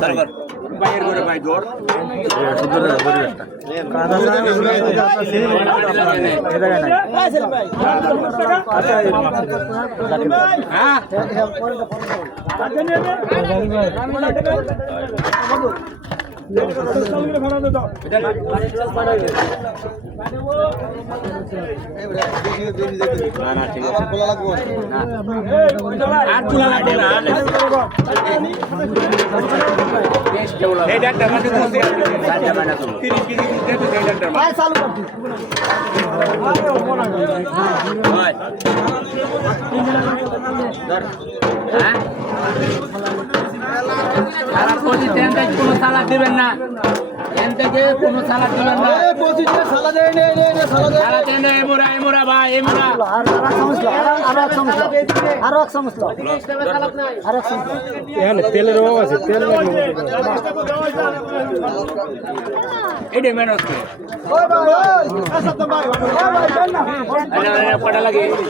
চালু কর বাইরের করে ভাই দৌড় হ্যাঁ কোনো সালাদ দিবেন না এন থেকে কোনো সালাদ দিবেন না এমোরা ভাই এমোরা তেলের অভাব আছে তেল এটা মেহনত করে লাগে